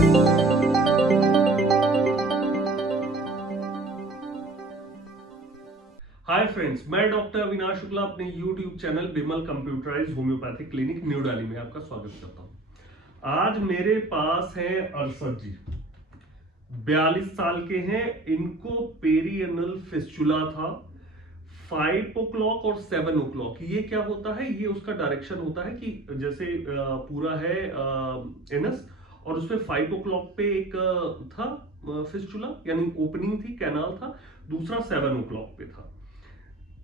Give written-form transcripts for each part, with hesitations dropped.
Hi friends, मैं doctor Avinash Shukla अपने YouTube channel Bimal computerised homeopathic clinic new Delhi में आपका स्वागत करता हूं। आज मेरे पास हैं अरशद जी, 42 साल के हैं। इनको पेरिएनल फिस्चुला था 5 o'clock और 7 o'clock। ये क्या होता है, ये उसका डायरेक्शन होता है कि जैसे पूरा है एनस और उसमें 5 o'clock पे एक था फिस्चुला, यानी ओपनिंग थी, कैनाल था। दूसरा 7 o'clock पे था।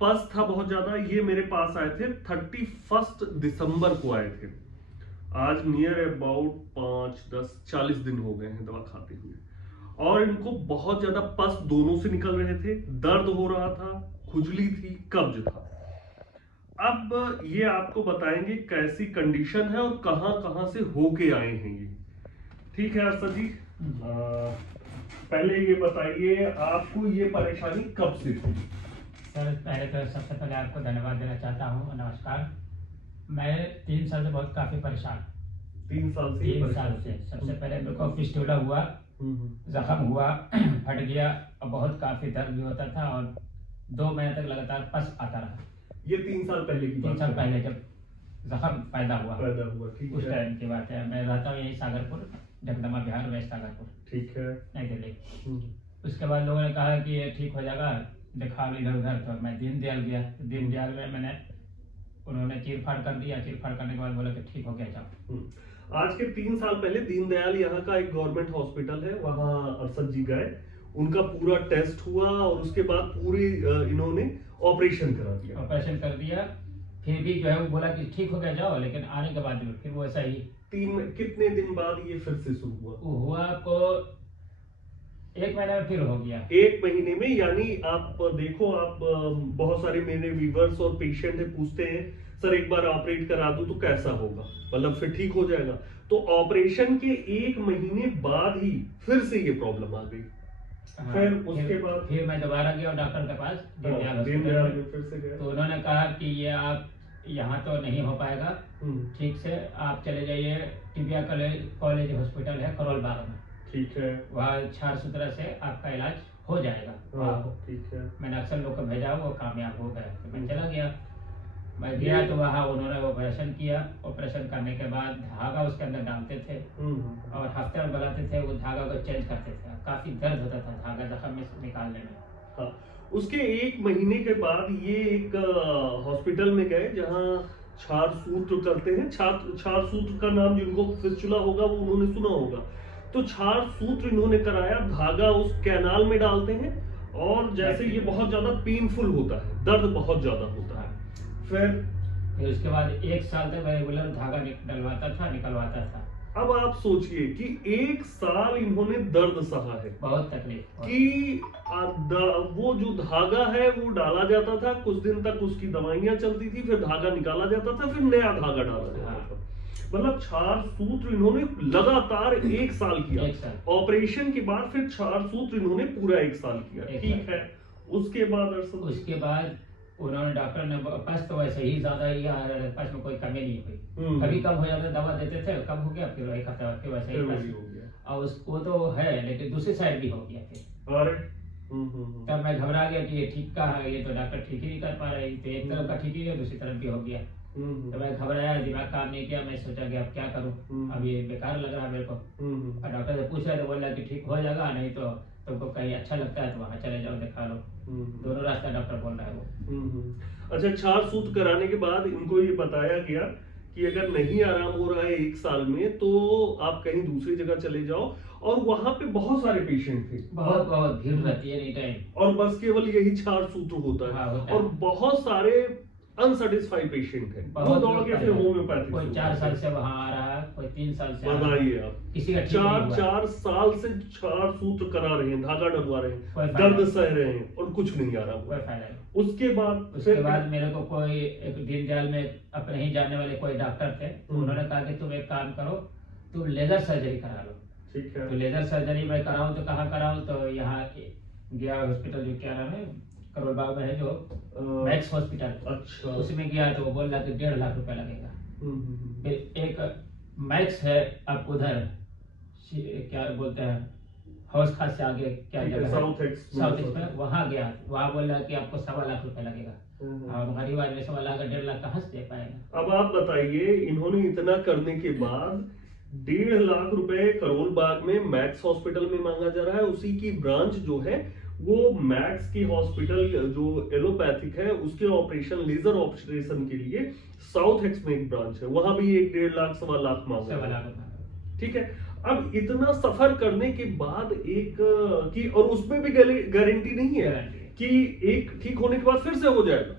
पस था बहुत ज्यादा। ये मेरे पास आए थे 31 दिसंबर को आए थे। आज नियर अबाउट 5-10-40 दिन हो गए हैं दवा खाते हुए। और इनको बहुत ज्यादा पस दोनों से निकल रहे थे, दर्द हो रहा था, खुजली थी, कब्ज था। अब ये आपको बताएंगे कैसी कंडीशन है और कहां कहां से होके आए हैं ये। ठीक है अर्षद जी, पहले ये बताइए आपको ये परेशानी कब से थी? सर, पहले तो सबसे पहले आपको धन्यवाद देना चाहता हूँ। नमस्कार। मैं 3 साल से काफ़ी परेशान। 3 साल से? 3 साल से सबसे पहले मेरे को फिस्टुला हुआ, जख्म हुआ, फट गया और बहुत काफ़ी दर्द भी होता था और 2 महीने तक लगातार पस आता रहा। ये 3 साल पहले की 3 साल पहले जब जख्म पैदा हुआ ठीक उस है। टाइम की बात है। मैं रहता हूँ यही सागरपुर, जगदम्बा बिहार, वेस्ट सागरपुर, ठीक है। नई दिल्ली। उसके बाद लोगों ने कहा कि ये ठीक हो जाएगा, दिखा लो इधर उधर। तो मैं दीनदयाल गया। दीनदयाल में मैंने उन्होंने चीरफाड़ कर दिया। चीरफाड़ करने के बाद बोला कि ठीक हो गया, जाओ। आज के 3 साल पहले दीनदयाल यहाँ का एक गवर्नमेंट हॉस्पिटल है, वहाँ अरशद जी गए। उनका पूरा टेस्ट हुआ और उसके बाद पूरी इन्होंने ऑपरेशन करा दिया। ऑपरेशन कर दिया, फिर भी जो है वो बोला कि ठीक हो गया, जाओ। लेकिन आने के बाद फिर वो ऐसा ही कितने दिन बाद ये फिर से शुरू हुआ? वो हुआ आपको 1 महीने में फिर हो गया। 1 महीने में? यानी आप देखो, आप बहुत सारे मेरे व्यूवर्स और पेशेंट है, पूछते हैं सर एक बार ऑपरेट करा दूं तो कैसा होगा, मतलब फिर ठीक हो जाएगा? तो ऑपरेशन के 1 महीने बाद ही फिर से ये प्रॉब्लम आ गई। फिर उसके बाद फिर मैं दोबारा गया डॉक्टर के पास, दीनदयाल में फिर से गए। तो उन्होंने कहा कि ये आप यहाँ तो नहीं हो पाएगा ठीक से, आप चले जाइए टिबिया कॉलेज हॉस्पिटल है करोल बाग में। ठीक है। वहाँ छार सूत्रा से आपका इलाज हो जाएगा। ठीक है। मैंने अक्सर लोग को भेजा, वो कामयाब हो गए, तो मैं चला गया। मैं गया तो वहाँ उन्होंने ऑपरेशन किया। ऑपरेशन करने के बाद धागा उसके अंदर डालते थे और हफ्ते में बनाते थे, वो धागा को चेंज करते थे। काफी दर्द होता था धागा जख्म में निकालने में। हाँ। उसके 1 महीने के बाद ये एक हॉस्पिटल में गए जहाँ छार सूत्र करते हैं। छार सूत्र का नाम जिनको फिस्चुला होगा वो उन्होंने सुना होगा। तो छार सूत्र इन्होंने कराया, धागा उस कैनाल में डालते हैं और जैसे ये बहुत ज्यादा पेनफुल होता है, दर्द बहुत ज्यादा होता है। फिर उसके बाद 1 साल तक रेगुलर धागा डलवाता था, निकलवाता था। अब आप सोचिए कि 1 साल इन्होंने दर्द सहा है, बहुत तकलीफ कि वो जो धागा है वो डाला जाता था, कुछ दिन तक उसकी दवाइयां चलती थी, फिर धागा निकाला जाता था, फिर नया धागा डाला जाता था। मतलब छार सूत्र इन्होंने लगातार 1 साल किया। ऑपरेशन के बाद फिर छार सूत्र इन्होंने पूरा 1 साल किया। ठीक है। उसके बाद उन्होंने डॉक्टर ने पस तो वैसे ही ज्यादा ही पस में कोई कमी नहीं हुई। कभी कम हो जाता, दवा देते थे, कम हो गया, फिर 1 हफ्ता फिर वैसे ही हो गया। और उसको तो है, लेकिन दूसरी साइड भी हो गया फिर। अरे तब मैं घबरा गया कि ये ठीक का है, ये तो डॉक्टर ठीक ही नहीं कर पा रहे। तो एक तरफ का ठीक ही है, दूसरी तरफ भी हो गया। तो मैं घबराया, दिमाग काम नहीं किया। मैं सोचा कि अब क्या करूं, अब ये बेकार लग रहा है मेरे को। और डॉक्टर से पूछा तो बोला कि ठीक हो जाएगा, नहीं तो तुमको कहीं अच्छा लगता है तो वहाँ चले जाओ, दिखा लो। दोनों रास्ता डॉक्टर बोल रहा है वो। अच्छा, छार सूत्र कराने के बाद इनको ये बताया गया कि अगर नहीं आराम हो रहा है 1 साल में तो आप कहीं दूसरी जगह चले जाओ। और वहां पे बहुत सारे पेशेंट थे, बहुत भीड़ रहती है एनी टाइम, और बस केवल यही छार सूत्र होता है। और बहुत सारे अनसेटिस्फाइड पेशेंट है, बहुत दौड़ के फिर होम्योपैथिक। कोई 4 साल से वहाँ आ रहा है, कोई 3 साल से। बताइए आप, किसी का 4 साल से छार सूत्र करा रहे हैं, धागा डलवा रहे हैं, दर्द सह रहे हैं और कुछ नहीं आ रहा। कोई फायदा नहीं। उसके बाद मेरे को कोई एक दीनदयाल में अपने ही जानने वाले कोई डॉक्टर थे, तो उन्होंने कहा कि तुम एक काम करो, तुम लेजर सर्जरी करा लो। ठीक है। तो लेजर सर्जरी मैं कराऊं तो कहाँ कराऊं? तो यहाँ गया हॉस्पिटल, जो क्या नाम है, करोल बाग में है जो मैक्स हॉस्पिटल। अच्छा। उसमें गया तो वो बोल रहा कि 1.5 लाख रुपया लगेगा। फिर एक मैक्स है आप उधर क्या बोलते हैं, हौस खास से आगे क्या जगह है, साउथ एक्स साउथ एक्स में, वहाँ गया। वहाँ बोला कि आपको 1.25 लाख रुपए लगेगा। अब गरीब आदमी 1.25 लाख 1.5 लाख कहाँ से दे पाएगा। अब आप बताइए, इन्होंने इतना करने के बाद 1.5 लाख रुपए करोल बाग में मैक्स हॉस्पिटल में मांगा जा रहा है। उसी की ब्रांच जो है वो मैक्स की हॉस्पिटल जो एलोपैथिक है उसके ऑपरेशन, लेजर ऑपरेशन के लिए साउथ एक्स में एक ब्रांच है, वहां भी 1.5 लाख 1.25 लाख मांगा है। 1.25 लाख। ठीक है। अब इतना सफर करने के बाद एक कि और उसमें भी गारंटी नहीं है कि एक ठीक होने के बाद फिर से हो जाएगा।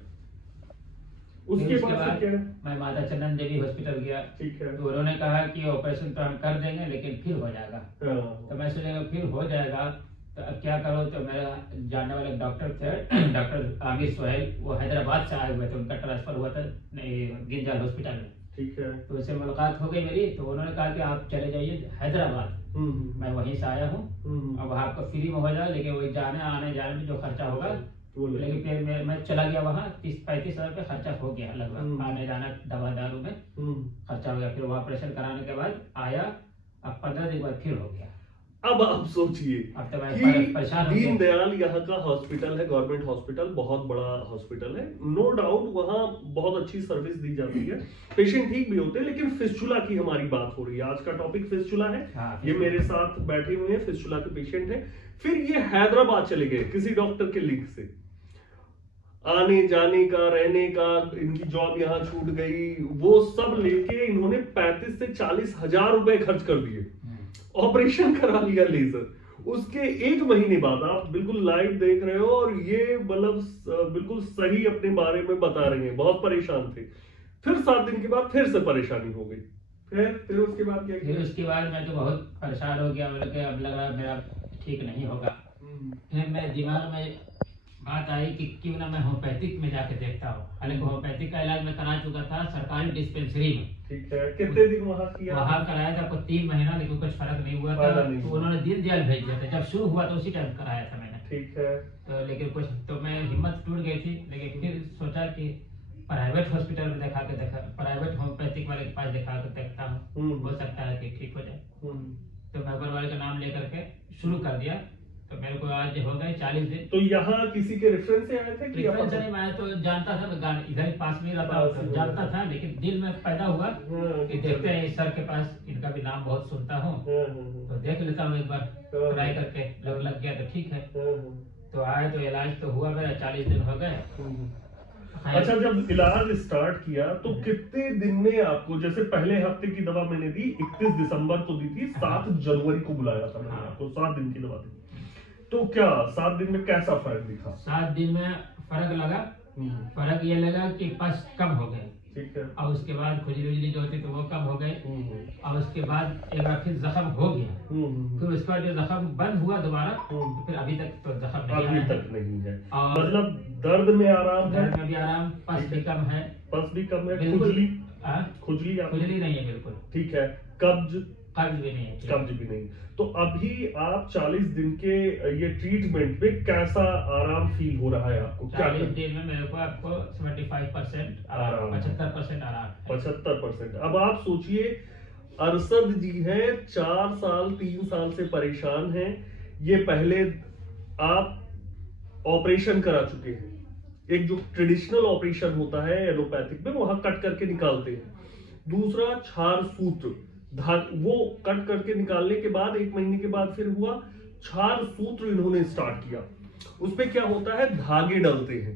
उसके बाद क्या है? मैं माता चंदन देवी हॉस्पिटल गया। ठीक है। तो उन्होंने कहा कि ऑपरेशन तो हम कर देंगे लेकिन फिर हो जाएगा। तो मैं सोचा फिर हो जाएगा तो अब क्या करो। तो मेरा जानने वाले डॉक्टर थे, डॉक्टर आमिर सोहेल, वो हैदराबाद से आए हुए थे, उनका ट्रांसफर हुआ था गिंजाल हॉस्पिटल में। ठीक है। तो उससे मुलाकात हो गई मेरी। तो उन्होंने कहा कि आप चले जाइए हैदराबाद। मैं वहीं से आया हूँ। अब आपको फ्री में हो जाए, लेकिन वही जाने आने जाने में जो खर्चा होगा, लेकिन फिर मैं चला गया वहाँ। 30-35 हजार रुपये खर्चा हो गया लगभग, आने जाना दवा दारू में खर्चा हो गया। फिर वो ऑपरेशन कराने के बाद आया, अब 15 दिन बाद फिर हो गया। अब आप सोचिए अब तो कि परेशान दीनदयाल यहाँ का हॉस्पिटल है, गवर्नमेंट हॉस्पिटल, बहुत बड़ा हॉस्पिटल है, नो डाउट वहाँ बहुत अच्छी सर्विस दी जाती है, पेशेंट ठीक भी होते हैं। लेकिन फिस्चुला की हमारी बात हो रही है, आज का टॉपिक फिस्चुला है। ये मेरे साथ बैठे हुए हैं, फिस्चुला के पेशेंट हैं। फिर ये हैदराबाद चले गए किसी डॉक्टर के लिंक से, आने जाने का, रहने का, इनकी जॉब यहाँ छूट गई, वो सब लेके इन्होंने 35 से 40 हजार रुपए खर्च कर दिए, ऑपरेशन करा लिया लेजर। उसके 1 महीने बाद, आप बिल्कुल लाइव देख रहे हो, और ये मतलब बिल्कुल सही अपने बारे में बता रहे हैं, बहुत परेशान थे। फिर 7 दिन के बाद फिर से परेशानी हो गई। फिर उसके बाद क्या किया? फिर उसके बाद मैं तो बहुत परेशान हो गया। मतलब अब लग रहा मेरा ठीक नहीं होगा। फिर मेरे दिमाग में बात आई कि क्यों ना मैं होम्योपैथिक में जाके देखता हूँ। हालांकि होम्योपैथिक का इलाज मैं करा चुका था सरकारी डिस्पेंसरी में। ठीक है। कितने दिन वहाँ किया? वहाँ कराया था कुछ 3 महीना, लेकिन कुछ फर्क नहीं हुआ था। तो उन्होंने दीनदयाल भेज दिया था, जब शुरू हुआ तो उसी टाइम कराया था मैंने। ठीक है। तो लेकिन कुछ तो मैं हिम्मत टूट गई थी। लेकिन फिर सोचा कि प्राइवेट हॉस्पिटल में प्राइवेट होम्योपैथिक वाले के पास दिखा कर देखता हूँ, हो सकता है कि ठीक हो जाए। तो मैं ऊपर वाले का नाम लेकर के शुरू कर दिया। तो मेरे को आज हो गए 40 दिन। तो यहाँ किसी के रेफरेंस से आए थे कि रेफरेंस नहीं, मैं तो जानता था, मैं इधर ही पास में रहता हूँ, जानता था। लेकिन दिल में पैदा हुआ कि देखते हैं इस सर के पास, इनका भी नाम बहुत सुनता हूँ, तो देख लेता हूँ एक बार ट्राई करके। लग गया तो ठीक है। तो आए तो इलाज तो हुआ मेरा, 40 दिन हो गए। अच्छा, जब इलाज स्टार्ट किया तो कितने दिन में आपको, जैसे पहले हफ्ते की दवा मैंने दी 31 दिसंबर को दी थी, 7 जनवरी को बुलाया था मैंने आपको, 7 दिन की दवा दी, तो क्या 7 दिन में कैसा फर्क दिखा? 7 दिन में फर्क लगा। फर्क ये लगा कि पस कम हो गए। ठीक है। और उसके बाद खुजली जो होती तो वो कम हो गए। और उसके बाद एक बार फिर जख्म हो गया। फिर उसके बाद जो जख्म बंद हुआ दोबारा, तो फिर अभी तक तो जख्म नहीं अभी तक नहीं है। मतलब दर्द में आराम है? दर्द में भी आराम, पस भी कम है। पस भी कम है। खुजली खुजली नहीं है बिल्कुल। ठीक है। कब्ज भी नहीं है। कब्ज भी नहीं। तो अभी आप 40 दिन के ये ट्रीटमेंट में कैसा आराम फील हो रहा है आपको? 40 दिन में मेरे को आपको 75% आराम, 75% आराम, 75%। अब आप सोचिए, अरशद जी हैं, 4 साल 3 साल से परेशान हैं। ये पहले आप ऑपरेशन करा चुके हैं, एक जो ट्रेडिशनल ऑपरेशन होता है एलोपैथिक में, वहां कट करके निकालते हैं। दूसरा क्षार सूत्र, वो कट करके निकालने के बाद 1 महीने के बाद फिर हुआ क्षार सूत्र, इन्होंने स्टार्ट किया। उसमें क्या होता है, धागे डलते हैं,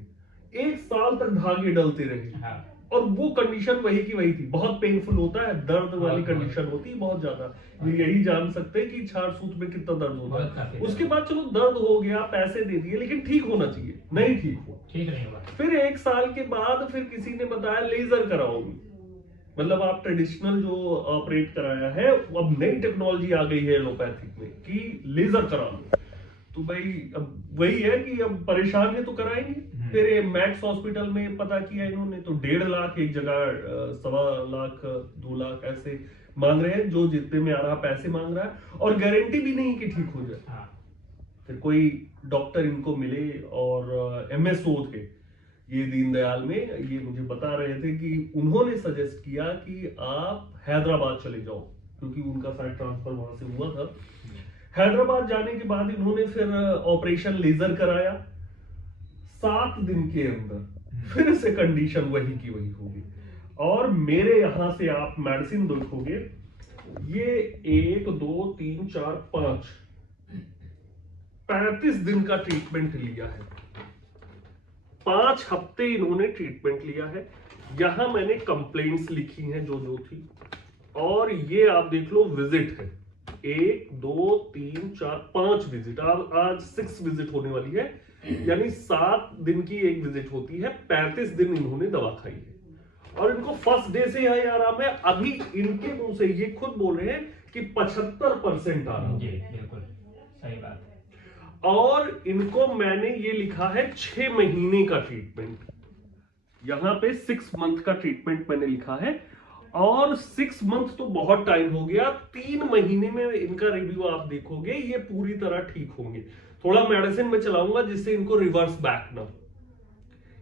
1 साल तक धागे डलते रहे। और वो कंडीशन वही की वही थी, बहुत पेनफुल होता है, दर्द वाली कंडीशन होती है बहुत ज्यादा। यही जान सकते हैं कि क्षार सूत्र में कितना दर्द होता है। उसके बाद चलो दर्द हो गया, पैसे दे दिए, लेकिन ठीक होना चाहिए, नहीं ठीक हुआ, ठीक नहीं हुआ। फिर 1 साल के बाद फिर किसी ने बताया लेजर कराओगे, मतलब आप ट्रेडिशनल जो ऑपरेट कराया है, अब नई टेक्नोलॉजी आ गई है एलोपैथिक में कि लेजर करा लो। तो भाई अब वही है कि अब परेशान है तो कराएंगे। फिर मैक्स हॉस्पिटल में पता किया इन्होंने, तो 1.5 लाख एक जगह, 1.25 लाख 2 लाख ऐसे मांग रहे हैं, जो जितने में आ रहा पैसे मांग रहा है, और गारंटी भी नहीं कि ठीक हो जाए। फिर कोई डॉक्टर इनको मिले और MSO थे ये दीनदयाल में, ये मुझे बता रहे थे कि उन्होंने सजेस्ट किया कि आप हैदराबाद चले जाओ, क्योंकि उनका शायद ट्रांसफर वहां से हुआ था। हैदराबाद जाने के बाद इन्होंने फिर ऑपरेशन लेजर कराया। 7 दिन के अंदर फिर से कंडीशन वही की वही होगी। और मेरे यहां से आप मेडिसिन देखोगे, ये 1 2 3 4 5 35 दिन का ट्रीटमेंट लिया है। 5 हफ्ते इन्होंने ट्रीटमेंट लिया है। यहां मैंने कंप्लेंट्स लिखी हैं जो जो थी, और ये आप देख लो विजिट है 1 2 3 4 5 विजिट। आज 6 विजिट होने वाली है, यानी 7 दिन की एक विजिट होती है। 35 दिन इन्होंने दवा खाई है और इनको फर्स्ट डे से यही आराम है। अभी इनके मुंह से ये खुद बोल रहे हैं कि 75% आराम। जी बिल्कुल सही बात है। और इनको मैंने ये लिखा है 6 महीने का ट्रीटमेंट, यहां पे 6 मंथ का ट्रीटमेंट मैंने लिखा है। और 6 मंथ तो बहुत टाइम हो गया, 3 महीने में इनका रिव्यू आप देखोगे ये पूरी तरह ठीक होंगे। थोड़ा मेडिसिन में चलाऊंगा जिससे इनको रिवर्स बैक ना हो।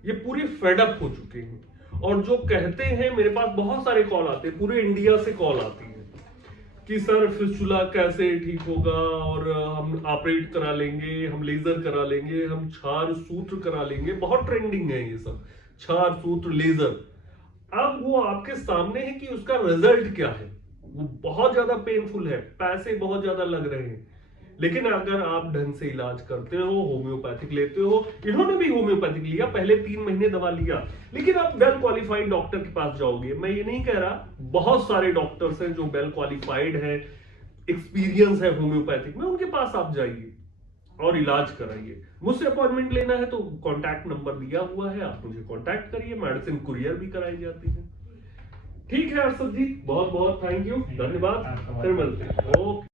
ये पूरी फेडअप हो चुके हैं, और जो कहते हैं, मेरे पास बहुत सारे कॉल आते हैं, पूरे इंडिया से कॉल आती है कि सर फिस्टुला कैसे ठीक होगा, और हम ऑपरेट करा लेंगे, हम लेजर करा लेंगे, हम क्षार सूत्र करा लेंगे। बहुत ट्रेंडिंग है ये सब, क्षार सूत्र लेजर। अब वो आपके सामने है कि उसका रिजल्ट क्या है। वो बहुत ज्यादा पेनफुल है, पैसे बहुत ज्यादा लग रहे हैं, लेकिन अगर आप ढंग से इलाज करते हो, होम्योपैथिक लेते हो, इन्होंने भी होम्योपैथिक लिया, पहले 3 महीने दवा लिया, लेकिन आप वेल क्वालिफाइड डॉक्टर के पास जाओगे। मैं ये नहीं कह रहा, बहुत सारे डॉक्टर्स हैं जो वेल क्वालिफाइड है, एक्सपीरियंस है होम्योपैथिक में, उनके पास आप जाइए और इलाज कराइए। मुझसे अपॉइंटमेंट लेना है तो कॉन्टैक्ट नंबर दिया हुआ है, आप मुझे कॉन्टैक्ट करिए। मेडिसिन कुरियर भी कराई जाती है। ठीक है अरशद जी, बहुत बहुत थैंक यू, धन्यवाद। फिर मिलते हैं। ओके।